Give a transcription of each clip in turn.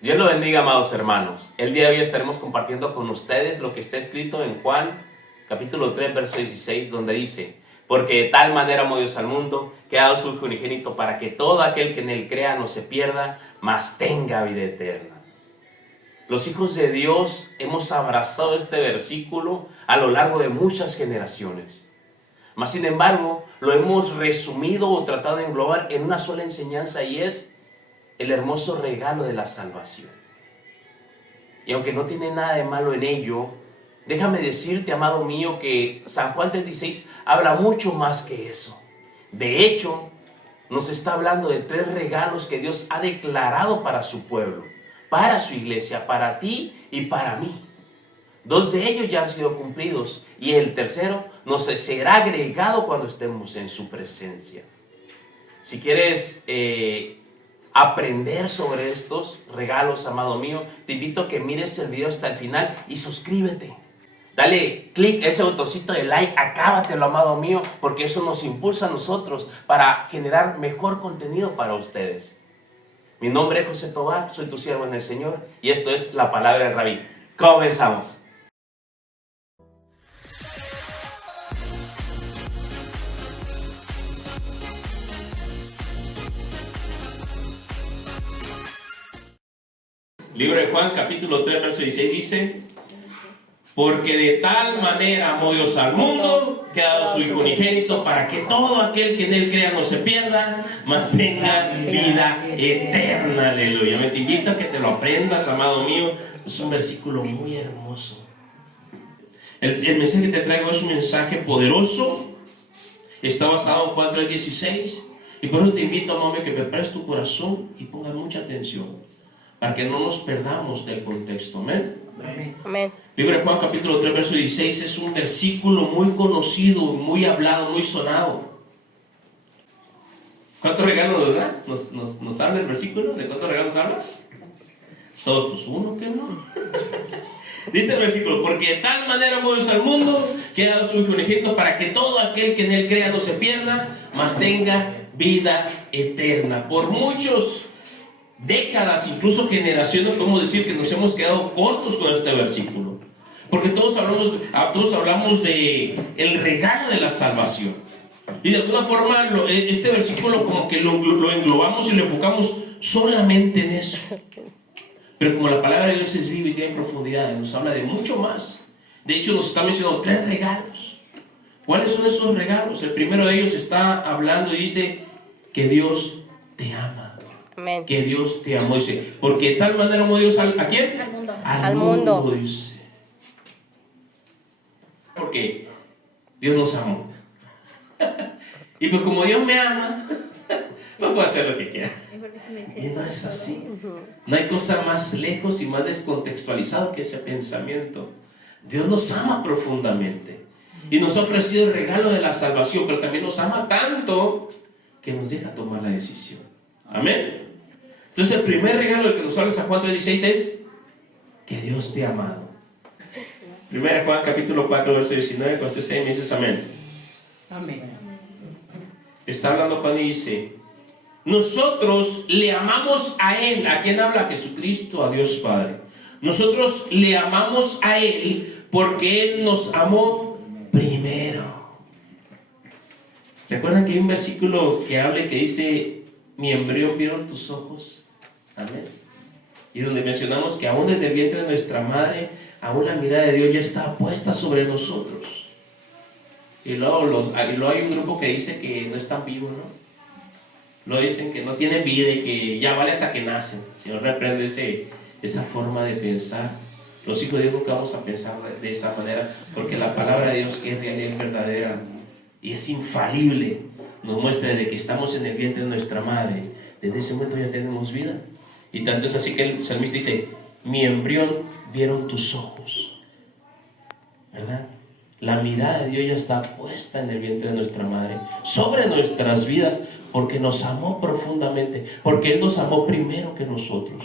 Dios lo bendiga, amados hermanos. El día de hoy estaremos compartiendo con ustedes lo que está escrito en Juan, capítulo 3, verso 16, donde dice: porque de tal manera amó Dios al mundo, que ha dado su Hijo unigénito, para que todo aquel que en él crea no se pierda, mas tenga vida eterna. Los hijos de Dios hemos abrazado este versículo a lo largo de muchas generaciones. Mas sin embargo, lo hemos resumido o tratado de englobar en una sola enseñanza, y es el hermoso regalo de la salvación. Y aunque no tiene nada de malo en ello, déjame decirte, amado mío, que San Juan 3:16 habla mucho más que eso. De hecho, nos está hablando de 3 regalos que Dios ha declarado para su pueblo, para su iglesia, para ti y para mí. 2 de ellos ya han sido cumplidos, y el tercero nos será agregado cuando estemos en su presencia. Si quieres aprender sobre estos regalos, amado mío, te invito a que mires el video hasta el final y suscríbete. Dale clic, ese botoncito de like, acábatelo, amado mío, porque eso nos impulsa a nosotros para generar mejor contenido para ustedes. Mi nombre es José Tobar, soy tu siervo en el Señor, y esto es la palabra de Rabí. Comenzamos. Libro de Juan, capítulo 3, verso 16 dice: porque de tal manera amó Dios al mundo, que ha dado su Hijo unigénito, para que todo aquel que en él crea no se pierda, mas tenga vida eterna. Aleluya. Me te invito a que te lo aprendas, amado mío. Es un versículo muy hermoso. El mensaje que te traigo es un mensaje poderoso. Está basado en Juan 3:16. Y por eso te invito, amado mío, que prepares tu corazón y pongas mucha atención, para que no nos perdamos del contexto. Amén. Amén. Libro de Juan, capítulo 3, verso 16, es un versículo muy conocido, muy hablado, muy sonado. ¿Cuántos regalos, verdad? ¿Nos habla el versículo? ¿De cuántos regalos habla? Todos, pues uno, ¿qué no? Dice el versículo: porque de tal manera amó Dios al mundo, que ha dado su Hijo unigénito, para que todo aquel que en él crea no se pierda, mas tenga vida eterna. Por muchos décadas, incluso generaciones, podemos decir que nos hemos quedado cortos con este versículo, porque todos hablamos de el regalo de la salvación, y de alguna forma este versículo como que lo englobamos y lo enfocamos solamente en eso. Pero como la palabra de Dios es viva y tiene profundidad, nos habla de mucho más. De hecho, nos está mencionando 3 regalos. ¿Cuáles son esos regalos? El primero de ellos está hablando y dice que Dios te ama. Amén. Que Dios te amó, dice, porque de tal manera amó Dios ¿a quién? Al mundo. Al mundo, dice. Porque Dios nos amó. Y pues como Dios me ama, no puedo hacer lo que quiera. Y no es así. No hay cosa más lejos y más descontextualizado que ese pensamiento. Dios nos ama profundamente y nos ha ofrecido el regalo de la salvación, pero también nos ama tanto que nos deja tomar la decisión. Amén. Entonces el primer regalo del que nos habla San Juan 3:16 es que Dios te ha amado. Primera Juan capítulo 4, verso 19, cuando usted se me dices amén. Amén. Está hablando Juan y dice: nosotros le amamos a Él. ¿A quién habla? A Jesucristo, a Dios Padre. Nosotros le amamos a Él porque Él nos amó primero. ¿Recuerdan que hay un versículo que habla que dice: mi embrión vieron tus ojos? Amén. Y donde mencionamos que aún desde el vientre de nuestra madre, aún la mirada de Dios ya está puesta sobre nosotros. Y luego hay un grupo que dice que no están vivos, ¿no? Lo dicen que no tienen vida y que ya vale hasta que nacen. El Señor reprende esa forma de pensar. Los hijos de Dios nunca vamos a pensar de esa manera, porque la palabra de Dios, que es real y es verdadera y es infalible, nos muestra desde que estamos en el vientre de nuestra madre, desde ese momento ya tenemos vida. Y tanto es así que el salmista dice: mi embrión vieron tus ojos, ¿verdad? La mirada de Dios ya está puesta en el vientre de nuestra madre, sobre nuestras vidas, porque nos amó profundamente, porque Él nos amó primero que nosotros.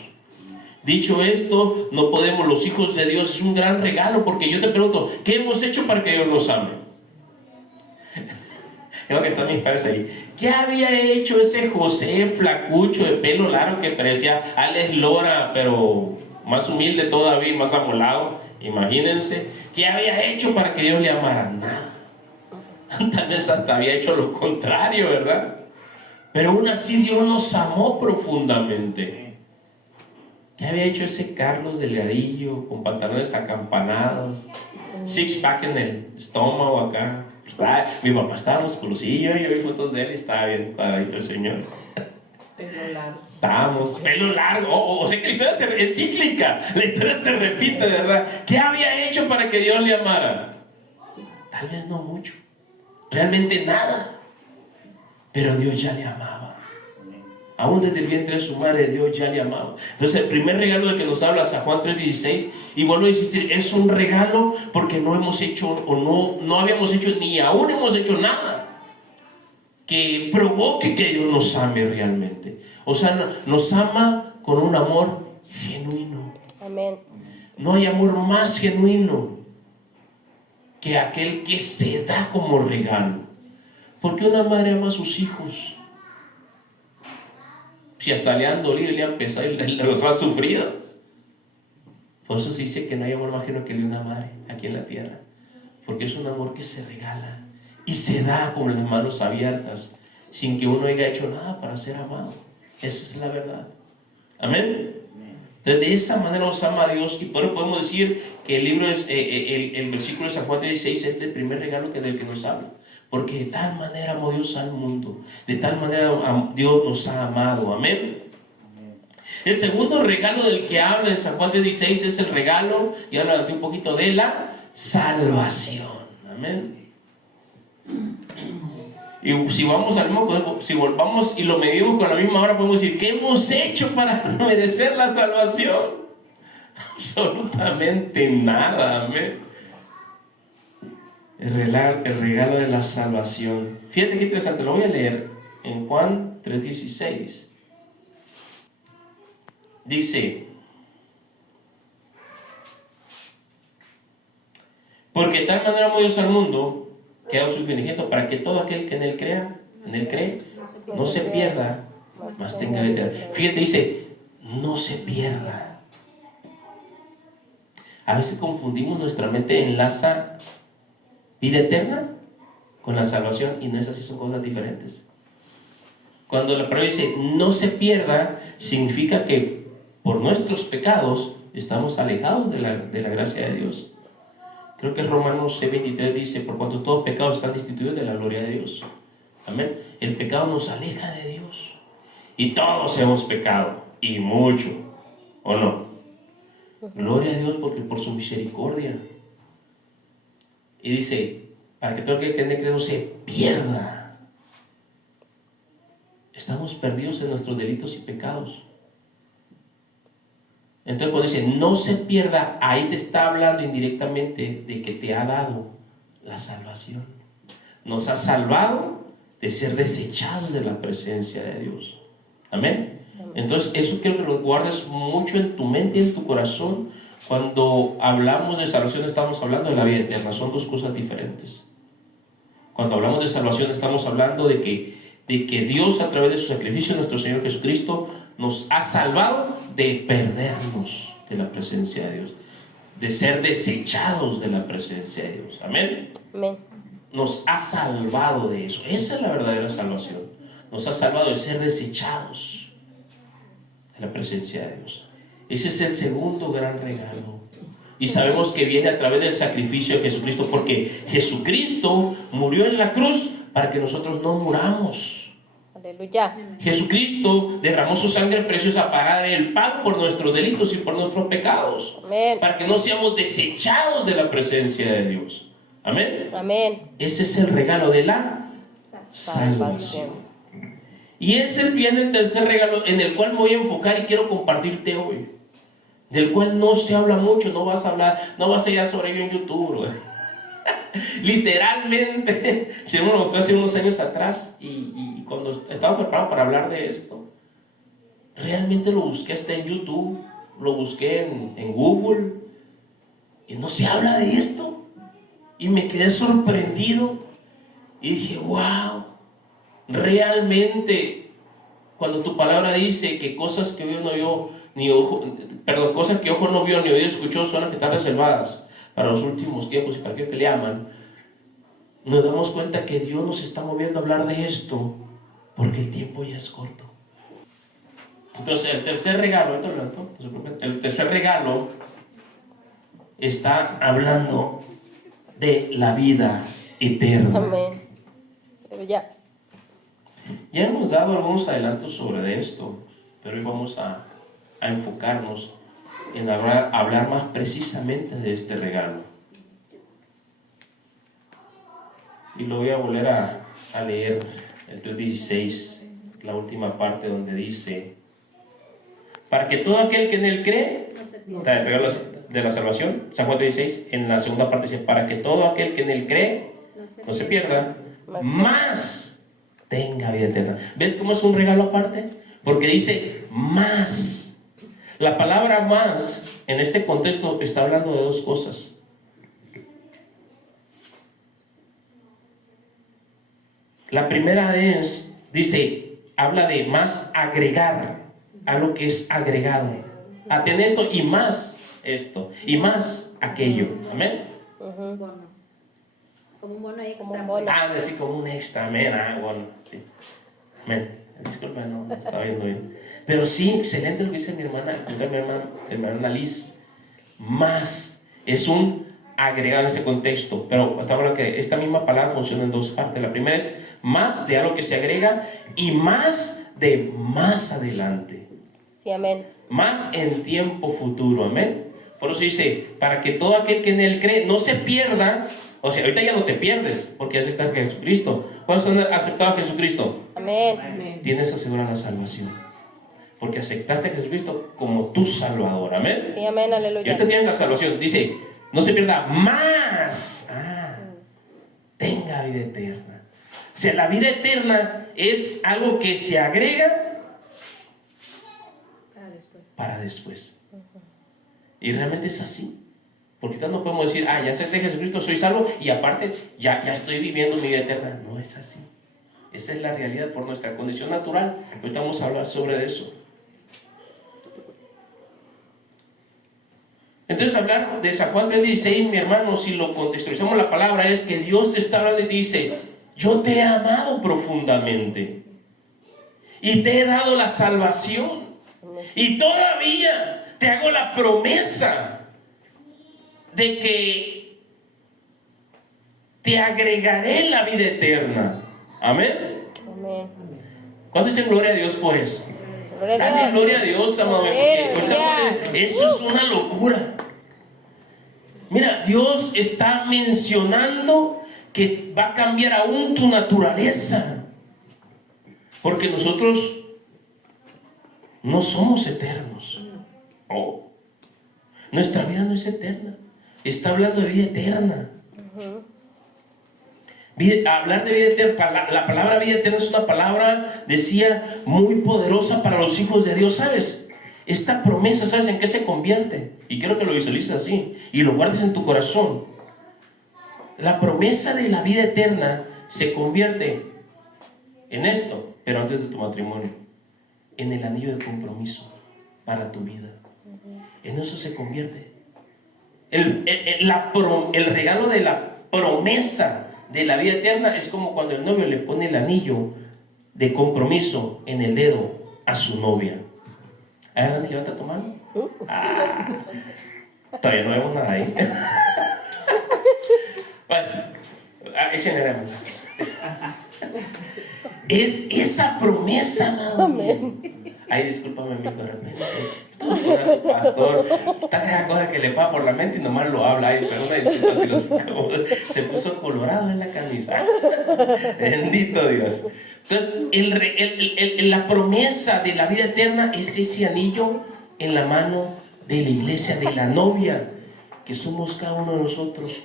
Dicho esto, no podemos, los hijos de Dios, es un gran regalo, porque yo te pregunto, ¿qué hemos hecho para que Dios nos ame? Creo que están mis padres ahí. ¿Qué había hecho ese José flacucho de pelo largo que parecía Alex Lora, pero más humilde todavía, más amolado? Imagínense. ¿Qué había hecho para que Dios le amara? Nada. Tal vez hasta había hecho lo contrario, ¿verdad? Pero aún así Dios nos amó profundamente. ¿Qué había hecho ese Carlos delgadillo, con pantalones acampanados, six pack en el estómago acá? Mi papá estaba musculosillo, yo vi fotos de él y estaba bien cuadradito el señor. Pelo largo. Estábamos, pelo largo. O sea que la historia es cíclica, la historia se repite, ¿verdad? ¿Qué había hecho para que Dios le amara? Tal vez no mucho, realmente nada, pero Dios ya le amaba. Aún desde el vientre de su madre, Dios ya le amaba. Entonces, el primer regalo del que nos habla San Juan 3:16, y vuelvo a insistir, es un regalo porque no hemos hecho, o no habíamos hecho, ni aún hemos hecho nada que provoque que Dios nos ame realmente. O sea, nos ama con un amor genuino. Amén. No hay amor más genuino que aquel que se da como regalo. Porque una madre ama a sus hijos. Si hasta le han dolido y le han pesado y los ha sufrido. Por eso se dice que no hay amor más genuino que el de una madre aquí en la tierra. Porque es un amor que se regala y se da con las manos abiertas, sin que uno haya hecho nada para ser amado. Esa es la verdad. Amén. Entonces, de esa manera nos ama a Dios, y por eso podemos decir que el libro es el versículo de San Juan 16 es el primer regalo del que nos habla. Porque de tal manera amó Dios al mundo, de tal manera Dios nos ha amado. Amén. El segundo regalo del que habla en San Juan 16 es el regalo, y habla un poquito de la salvación. Amén. Y si vamos al mismo, si volvamos y lo medimos con la misma hora, podemos decir, ¿qué hemos hecho para merecer la salvación? Absolutamente nada. Amén. El regalo de la salvación. Fíjate qué interesante, lo voy a leer en Juan 3:16. Dice: porque de tal manera amó Dios al mundo, que ha dado su Hijo unigénito, para que todo aquel que en él cree, no se pierda, mas tenga vida eterna. Fíjate, dice, no se pierda. A veces confundimos, nuestra mente enlaza vida eterna con la salvación, y no es así, son cosas diferentes. Cuando la palabra dice no se pierda, significa que por nuestros pecados estamos alejados de la gracia de Dios. Creo que Romanos 6:23 dice, por cuanto todos pecados están destituidos de la gloria de Dios. Amén. El pecado nos aleja de Dios, y todos hemos pecado, y mucho, ¿o no? Gloria a Dios, porque por su misericordia. Y dice, para que todo aquel que en él cree no se pierda. Estamos perdidos en nuestros delitos y pecados. Entonces cuando dice no se pierda, ahí te está hablando indirectamente de que te ha dado la salvación. Nos ha salvado de ser desechados de la presencia de Dios. Amén. Entonces eso quiero que lo guardes mucho en tu mente y en tu corazón. Cuando hablamos de salvación estamos hablando de la vida eterna, son dos cosas diferentes. Cuando hablamos de salvación estamos hablando de que Dios, a través de su sacrificio, nuestro Señor Jesucristo, nos ha salvado de perdernos de la presencia de Dios, de ser desechados de la presencia de Dios. Amén. Amén. Nos ha salvado de eso. Esa es la verdadera salvación. Nos ha salvado de ser desechados de la presencia de Dios. Ese es el segundo gran regalo. Y sabemos que viene a través del sacrificio de Jesucristo, porque Jesucristo murió en la cruz para que nosotros no muramos. Aleluya. Jesucristo derramó su sangre preciosa para dar el pago por nuestros delitos y por nuestros pecados. Amén. Para que no seamos desechados de la presencia de Dios. Amén. Amén. Ese es el regalo de la salvación. Y ese viene el tercer regalo, en el cual me voy a enfocar y quiero compartirte hoy. Del cual no se habla mucho, no vas a ir sobre ello en YouTube. Literalmente, si me lo mostré hace unos años atrás, y cuando estaba preparado para hablar de esto, realmente lo busqué hasta en YouTube, lo busqué en Google, y no se habla de esto. Y me quedé sorprendido. Y dije, wow, realmente, cuando tu palabra dice que cosas que ojo no vio, ni ojo, perdón, cosas que ojo no vio ni oído escuchó son las que están reservadas para los últimos tiempos y para aquellos que le aman, nos damos cuenta que Dios nos está moviendo a hablar de esto porque el tiempo ya es corto. Entonces, el tercer regalo está hablando de la vida eterna. Amén. Pero ya. Ya hemos dado algunos adelantos sobre esto, pero hoy vamos a enfocarnos en hablar más precisamente de este regalo. Y lo voy a volver a leer, el 3:16, la última parte donde dice: para que todo aquel que en él cree, el regalo de la salvación, San Juan 3:16, en la segunda parte dice: para que todo aquel que en él cree no se pierda, más tenga vida eterna. ¿Ves cómo es un regalo aparte? Porque dice más. La palabra más en este contexto está hablando de dos cosas. La primera es, dice, habla de más agregar, a lo que es agregado. A tener esto y más esto, y más aquello. Amén. Un bono. Como un bono extra. Como un bono. Ah, decir como un extra, amén. Ah, bueno, sí. Amén. Disculpa, no estaba viendo bien. Pero sí, excelente lo que dice mi hermana Liz. Más. Es un agregado en ese contexto. Pero estamos hablando que esta misma palabra funciona en dos partes. La primera es más de algo que se agrega y más de más adelante. Sí, amén. Más en tiempo futuro, amén. Por eso dice, para que todo aquel que en él cree no se pierda. O sea, ahorita ya no te pierdes porque aceptaste a Jesucristo. ¿Cuántos han aceptado a Jesucristo? Amén. Amén. Tienes asegurada la salvación porque aceptaste a Jesucristo como tu Salvador, amén. Sí, amén, Y aleluya. ahorita tienes la salvación, dice, no se pierda más. Tenga vida eterna. O sea, la vida eterna es algo que se agrega para después. Y realmente es así. Porque no podemos decir, ya acepté a Jesucristo, soy salvo y aparte ya estoy viviendo mi vida eterna. No es así. Esa es la realidad por nuestra condición natural. Ahorita vamos a hablar sobre eso. Entonces, hablar de San Juan 3:16, mi hermano, si lo contextualizamos la palabra, es que Dios te está hablando y te dice: yo te he amado profundamente y te he dado la salvación y todavía te hago la promesa de que te agregaré la vida eterna. Amén. Amén. ¿Cuánto dicen gloria a Dios por eso? Gloria a Dale Dios. gloria a Dios, amado, porque Aleluya. eso es una locura. Mira, Dios está mencionando que va a cambiar aún tu naturaleza, porque nosotros no somos eternos. Nuestra vida no es eterna. Está hablando de vida eterna. Hablar de vida eterna, la palabra vida eterna es una palabra, decía, muy poderosa para los hijos de Dios. ¿Sabes? Esta promesa, ¿sabes en qué se convierte? Y quiero que lo visualices así y lo guardes en tu corazón. La promesa de la vida eterna se convierte en esto, pero antes de tu matrimonio, en el anillo de compromiso para tu vida. En eso se convierte. El regalo de la promesa de la vida eterna es como cuando el novio le pone el anillo de compromiso en el dedo a su novia. Dani, levanta tu mano. Todavía no vemos nada ahí. Bueno, échenle la mano. Es esa promesa, amado. Amén. Ay, discúlpame, amigo, de repente. Tú eres tu pastor. Tal esa cosa que le pasa por la mente y nomás lo habla. Ay, perdona, disculpa si se puso colorado en la camisa. Bendito Dios. Entonces, la promesa de la vida eterna es ese anillo en la mano de la iglesia, de la novia, que somos cada uno de nosotros.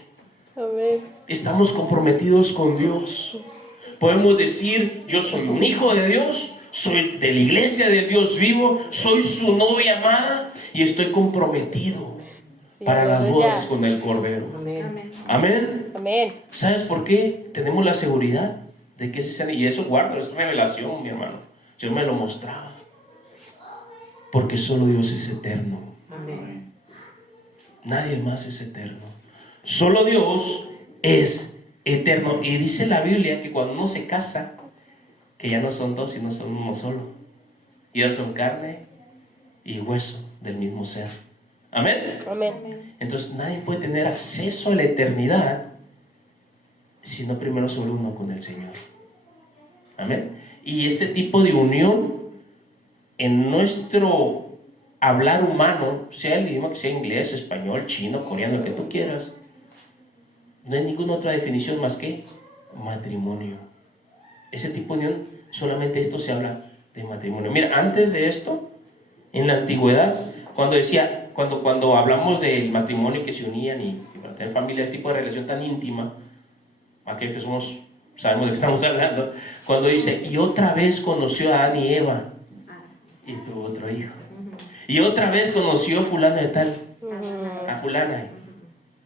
Amén. Estamos comprometidos con Dios. Podemos decir, yo soy un hijo de Dios, soy de la iglesia de Dios vivo, soy su novia amada y estoy comprometido Sí, para las aleluya. bodas con el Cordero. Amén. Amén. Amén. Amén. ¿Sabes por qué? Tenemos la seguridad de que ese sea, y eso guardo, es revelación, mi hermano. Yo me lo mostraba. Porque solo Dios es eterno. Amén. Nadie más es eterno. Solo Dios es eterno. Y dice la Biblia que cuando uno se casa, que ya no son dos, sino son uno solo. Y ahora son carne y hueso del mismo ser. Amén. Amén. Entonces nadie puede tener acceso a la eternidad si no primero se uno con el Señor. Amén. Y este tipo de unión en nuestro hablar humano, sea el idioma que sea inglés, español, chino, coreano, el que tú quieras, no hay ninguna otra definición más que matrimonio. Ese tipo de unión, solamente esto se habla de matrimonio. Mira, antes de esto, en la antigüedad, cuando hablamos del matrimonio que se unían y para tener familia, el tipo de relación tan íntima, aquellos que sabemos de qué estamos hablando, cuando dice, y otra vez conoció a Adán y Eva, Ah, sí. y tuvo otro hijo. Y otra vez conoció a fulano de tal, a fulana.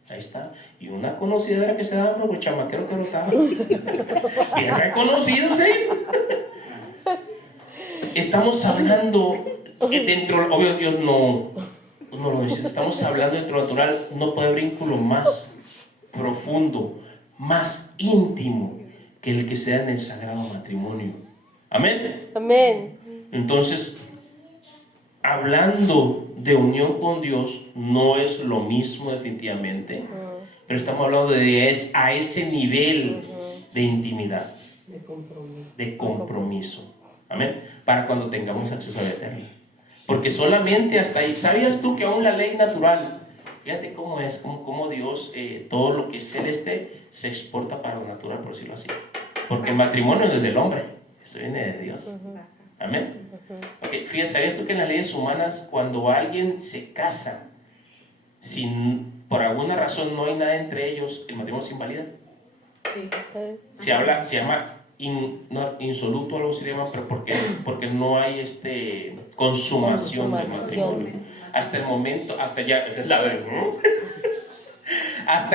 Ahí está. Y una conocida era que se daba por chamaquero que lo estaba. Bien reconocidos, ¿eh? Estamos hablando dentro, obvio Dios no lo dice, estamos hablando dentro natural, no puede haber vínculo más profundo, más íntimo que el que se da en el sagrado matrimonio. Amén. Amén. Entonces, hablando de unión con Dios, no es lo mismo definitivamente, pero estamos hablando a ese nivel de intimidad, De compromiso. de compromiso. Amén. Para cuando tengamos acceso a la eternidad. Porque solamente hasta ahí. ¿Sabías tú que aún la ley natural, fíjate cómo es, cómo Dios, todo lo que es celeste, se exporta para lo natural, por decirlo así? Porque el matrimonio no es del hombre, eso viene de Dios. Amén. Okay, fíjate, ¿sabías tú que en las leyes humanas, cuando alguien se casa, por alguna razón no hay nada entre ellos, el matrimonio se invalida? Sí. Se llama insoluto, algo se llama, pero porque no hay consumación del matrimonio. Hasta el momento, hasta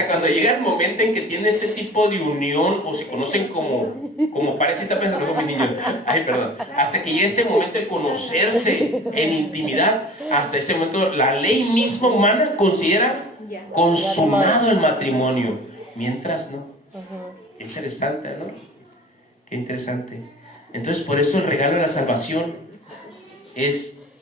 cuando llega el momento en que tiene este tipo de unión, o se conocen como parece, está pensando con mi niño, ay, perdón, hasta que llegue ese momento de conocerse en intimidad, hasta ese momento la ley misma humana considera Ya. consumado el matrimonio, mientras no. Qué interesante, ¿no? Qué interesante. Entonces, por eso el regalo de la salvación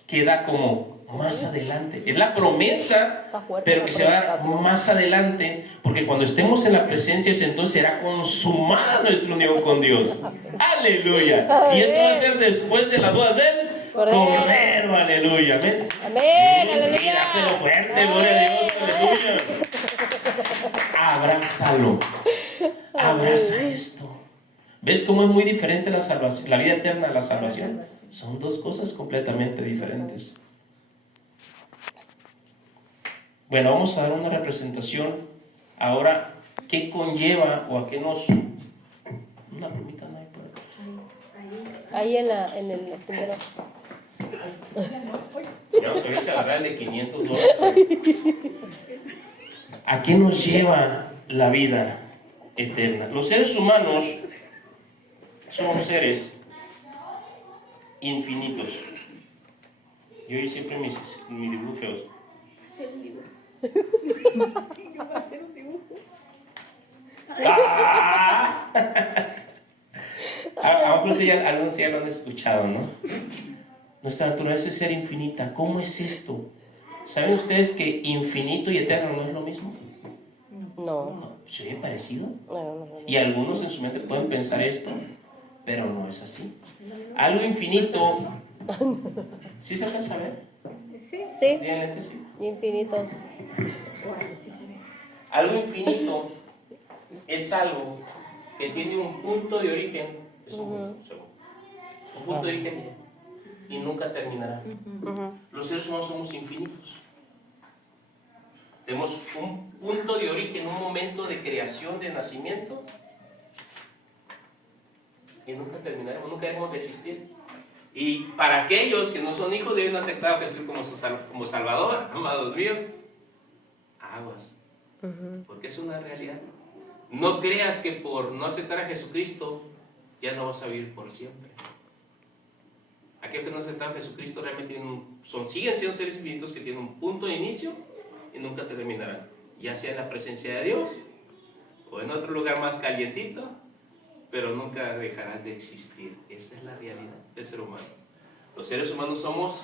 queda como más adelante. Es la promesa, pero que se va a dar más adelante, porque cuando estemos en la presencia de Dios, entonces será consumada nuestra unión con Dios. ¡Aleluya! Y esto va a ser después de las bodas del Cordero. ¡Aleluya! Amén. Amén. Sí, Aleluya. dáselo fuerte, gloria a Dios. ¡Aleluya! Abrázalo. Abraza esto. ¿Ves cómo es muy diferente la salvación, la vida eterna a la salvación? Son dos cosas completamente diferentes. Bueno, vamos a dar una representación ahora. ¿Qué conlleva o a qué nos... Una plumita no hay por aquí. Ahí en el primero. Ya vamos a ver si agarrar el de $500. ¿A qué nos lleva la vida eterna? Los seres humanos somos seres infinitos. Yo oí siempre mis dibujos feos. Hacer un dibujo. Yo voy a hacer un dibujo. ¡Ah! A lo mejor algunos ya lo han escuchado, ¿no? Nuestra naturaleza es ser infinita. ¿Cómo es esto? ¿Saben ustedes que infinito y eterno no es lo mismo? No. ¿Se oye parecido? No. Y algunos en su mente pueden pensar esto, pero no es así. Algo infinito, ¿sí se alcanza a ver? Sí. Sí. ¿Tienen lentes? Sí. Infinitos. Bueno, sí se ve. Algo infinito es algo que tiene un punto de origen, un punto de origen y nunca terminará. Los seres humanos somos infinitos. Tenemos un punto de origen, un momento de creación, de nacimiento, y nunca terminaremos, nunca dejemos de existir. Y para aquellos que no son hijos de Dios, no han aceptado a Jesús como Salvador, amados míos, aguas. Porque es una realidad. No creas que por no aceptar a Jesucristo ya no vas a vivir por siempre. Aquellos que no aceptan a Jesucristo realmente siguen siendo seres infinitos que tienen un punto de inicio y nunca terminarán. Ya sea en la presencia de Dios o en otro lugar más calientito, pero nunca dejarán de existir. Esa es la realidad del ser humano. Los seres humanos somos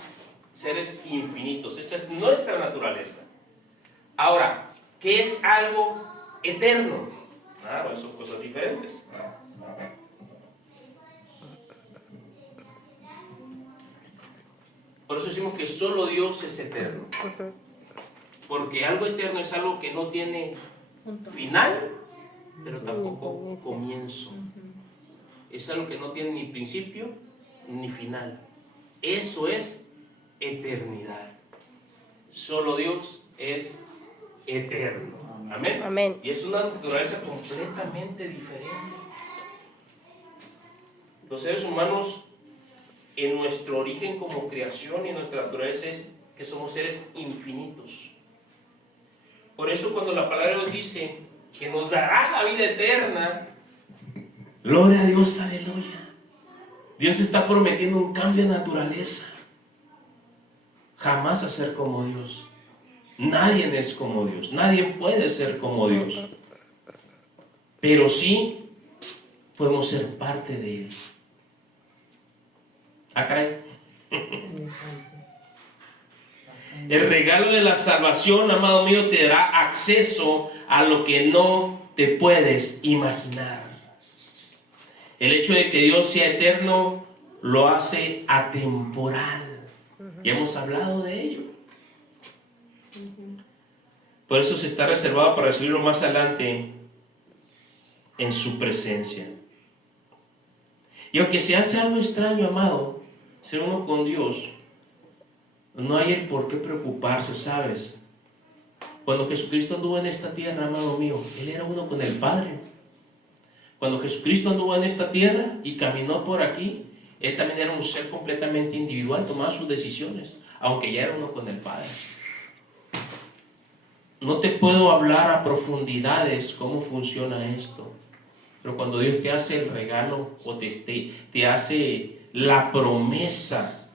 seres infinitos. Esa es nuestra naturaleza. Ahora, ¿qué es algo eterno? Bueno, son cosas diferentes. Por eso decimos que solo Dios es eterno. Porque algo eterno es algo que no tiene final, pero tampoco comienzo. Es algo que no tiene ni principio ni final. Eso es eternidad. Solo Dios es eterno. Amén. Amén. Y es una naturaleza completamente diferente. Los seres humanos, en nuestro origen como creación y nuestra naturaleza es que somos seres infinitos. Por eso cuando la palabra de Dios dice que nos dará la vida eterna, gloria a Dios, aleluya. Dios está prometiendo un cambio de naturaleza. Jamás a ser como Dios. Nadie es como Dios. Nadie puede ser como Dios. Pero sí podemos ser parte de Él. Ah, caray. El regalo de la salvación, amado mío, te dará acceso a lo que no te puedes imaginar. El hecho de que Dios sea eterno lo hace atemporal. Ya hemos hablado de ello. Por eso se está reservado para recibirlo más adelante en su presencia. Y aunque se hace algo extraño, amado, ser uno con Dios, no hay el por qué preocuparse, ¿sabes? Cuando Jesucristo anduvo en esta tierra, amado mío, Él era uno con el Padre. Cuando Jesucristo anduvo en esta tierra y caminó por aquí, Él también era un ser completamente individual, tomaba sus decisiones, aunque ya era uno con el Padre. No te puedo hablar a profundidades cómo funciona esto, pero cuando Dios te hace el regalo o te hace la promesa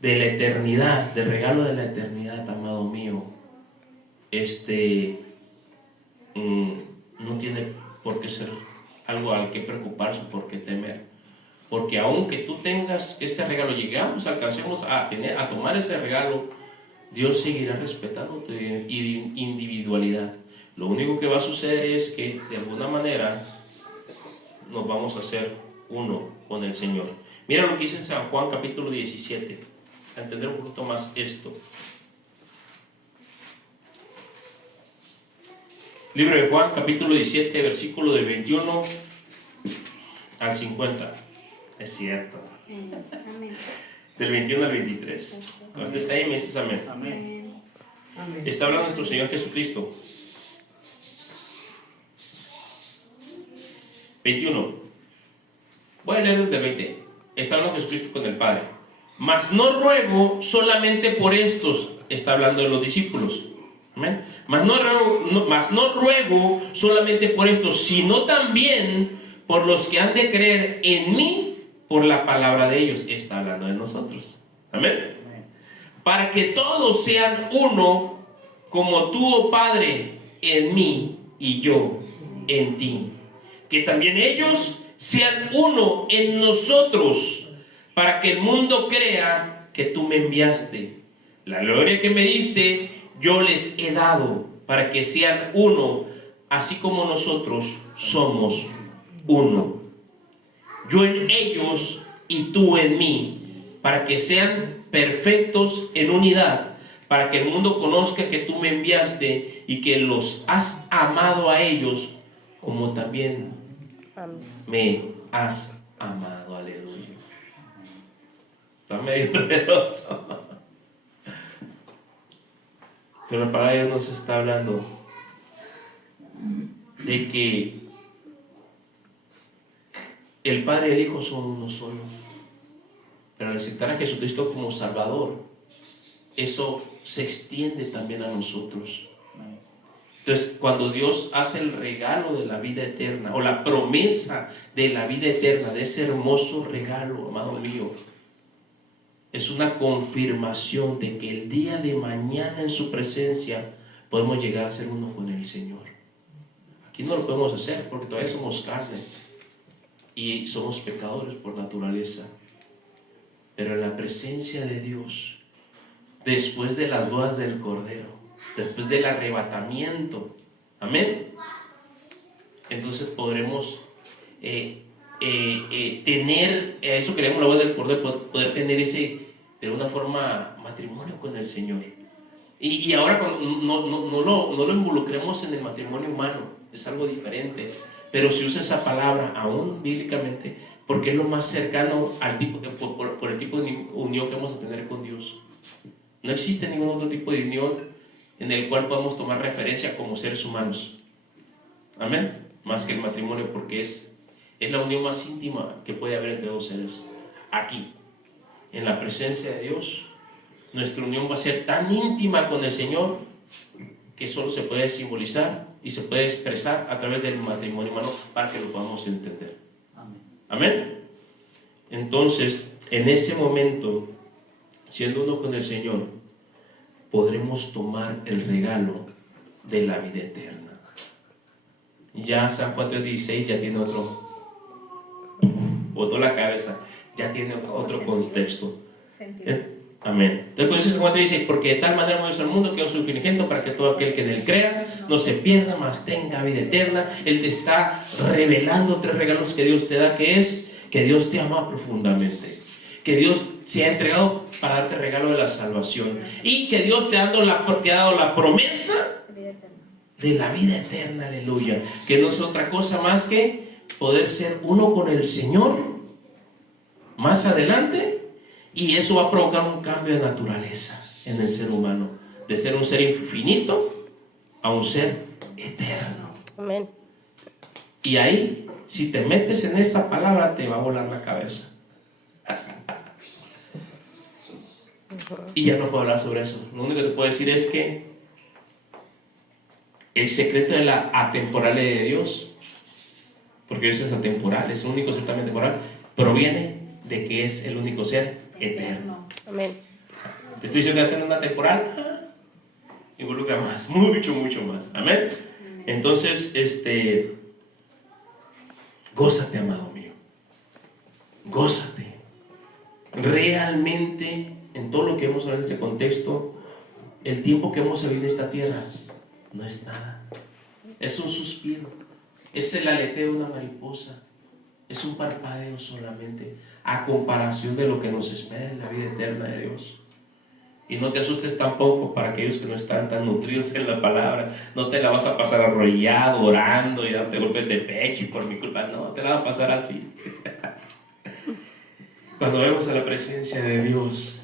de la eternidad, del regalo de la eternidad, amado mío, no tiene por qué ser algo al que preocuparse, por qué temer. Porque aunque tú tengas ese regalo, alcancemos a tomar ese regalo, Dios seguirá respetando tu individualidad. Lo único que va a suceder es que de alguna manera nos vamos a hacer uno con el Señor. Mira lo que dice en San Juan capítulo 17, a entender un poquito más esto. Libro de Juan capítulo 17, versículo del 21 al 50. Es cierto. Amén. Del 21 al 23. Cuando estés ahí me dices amén. Amén. Amén. Está hablando nuestro Señor Jesucristo. 21. Voy a leer desde el 20. Está hablando Jesucristo con el Padre. Mas no ruego solamente por estos. Está hablando de los discípulos. Amén. Mas no ruego solamente por estos, sino también por los que han de creer en mí por la palabra de ellos. Está hablando de nosotros. Amén. Para que todos sean uno, como tú, oh Padre, en mí y yo en ti. Que también ellos sean uno en nosotros, para que el mundo crea que tú me enviaste. La gloria que me diste, yo les he dado, para que sean uno, así como nosotros somos uno. Yo en ellos y tú en mí, para que sean perfectos en unidad, para que el mundo conozca que tú me enviaste y que los has amado a ellos como también me has amado. Aleluya. Está medio poderoso. Pero la palabra de Dios nos está hablando de que el Padre y el Hijo son uno solo. Pero al aceptar a Jesucristo como Salvador, eso se extiende también a nosotros. Entonces, cuando Dios hace el regalo de la vida eterna, o la promesa de la vida eterna, de ese hermoso regalo, amado mío, es una confirmación de que el día de mañana en su presencia podemos llegar a ser uno con el Señor. Aquí no lo podemos hacer porque todavía somos carne y somos pecadores por naturaleza. Pero en la presencia de Dios, después de las bodas del Cordero, después del arrebatamiento, amén, entonces podremos tener, eso que llamamos la boda del Cordero, poder tener ese, de alguna forma, matrimonio con el Señor. Y ahora no lo involucremos en el matrimonio humano, es algo diferente, pero se usa esa palabra aún bíblicamente porque es lo más cercano al tipo, por el tipo de unión que vamos a tener con Dios. No existe ningún otro tipo de unión en el cual podamos tomar referencia como seres humanos, amén, más que el matrimonio, porque es la unión más íntima que puede haber entre dos seres. Aquí, en la presencia de Dios, nuestra unión va a ser tan íntima con el Señor que solo se puede simbolizar y se puede expresar a través del matrimonio humano para que lo podamos entender. Amén. Entonces, en ese momento, siendo uno con el Señor, podremos tomar el regalo de la vida eterna. Ya San Juan 3:16 ya tiene botó la cabeza, ya tiene otro contexto. Amén. Entonces San Juan 3:16, porque de tal manera amó Dios al mundo que dio su Hijo unigénito para que todo aquel que en él crea no se pierda, mas tenga vida eterna. Él te está revelando 3 regalos que Dios te da, que es que Dios te ama profundamente, que Dios se ha entregado para darte el regalo de la salvación y que Dios te ha dado la promesa de la vida eterna, aleluya, que no es otra cosa más que poder ser uno con el Señor más adelante. Y eso va a provocar un cambio de naturaleza en el ser humano, de ser un ser infinito a un ser eterno. Amén. Y ahí, si te metes en esta palabra, te va a volar la cabeza. Y ya no puedo hablar sobre eso. Lo único que te puedo decir es que el secreto de la atemporalidad de Dios, porque Dios es atemporal, es el único ser también temporal, proviene de que es el único ser eterno. Amén. Te estoy diciendo que hacer una temporal involucra más, mucho más. Amén. Entonces, gózate, amado mío. Gózate. Realmente, en todo lo que hemos hablado en este contexto, el tiempo que hemos vivido en esta tierra no es nada. Es un suspiro. Es el aleteo de una mariposa. Es un parpadeo solamente, a comparación de lo que nos espera en la vida eterna de Dios. Y no te asustes tampoco para aquellos que no están tan nutridos en la palabra. No te la vas a pasar arrollado, orando y dándote golpes de pecho y por mi culpa. No, te la vas a pasar así. Cuando vemos a la presencia de Dios,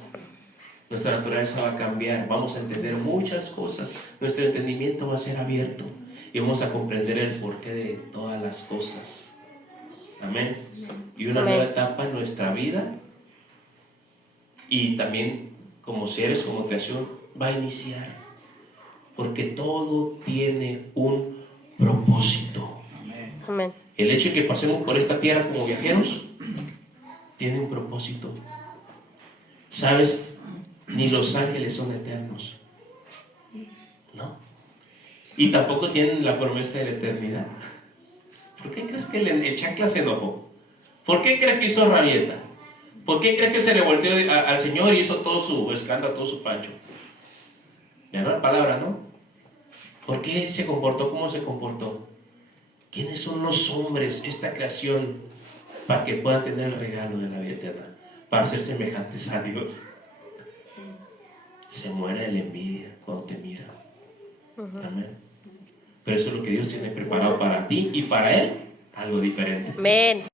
nuestra naturaleza va a cambiar. Vamos a entender muchas cosas. Nuestro entendimiento va a ser abierto y vamos a comprender el porqué de todas las cosas. Amén. Y una nueva etapa en nuestra vida y también como seres, como creación, va a iniciar, porque todo tiene un propósito. Amén. El hecho de que pasemos por esta tierra como viajeros tiene un propósito. ¿Sabes? Ni los ángeles son eternos, ¿no? Y tampoco tienen la promesa de la eternidad. ¿Por qué crees que el chancla se enojó? ¿Por qué crees que hizo rabieta? ¿Por qué crees que se le volteó al Señor y hizo todo su escándalo, todo su pancho? Ya no la palabra, ¿no? ¿Por qué se comportó como se comportó? ¿Quiénes son los hombres, esta creación, para que puedan tener el regalo de la vida eterna? Para ser semejantes a Dios. Se muere de la envidia cuando te mira. Amén. Pero eso es lo que Dios tiene preparado para ti y para Él, algo diferente. Amén.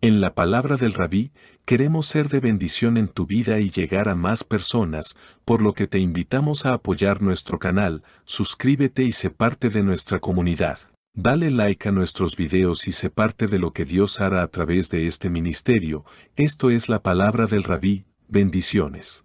En la palabra del Rabí, queremos ser de bendición en tu vida y llegar a más personas, por lo que te invitamos a apoyar nuestro canal, suscríbete y sé parte de nuestra comunidad. Dale like a nuestros videos y sé parte de lo que Dios hará a través de este ministerio. Esto es la palabra del Rabí. Bendiciones.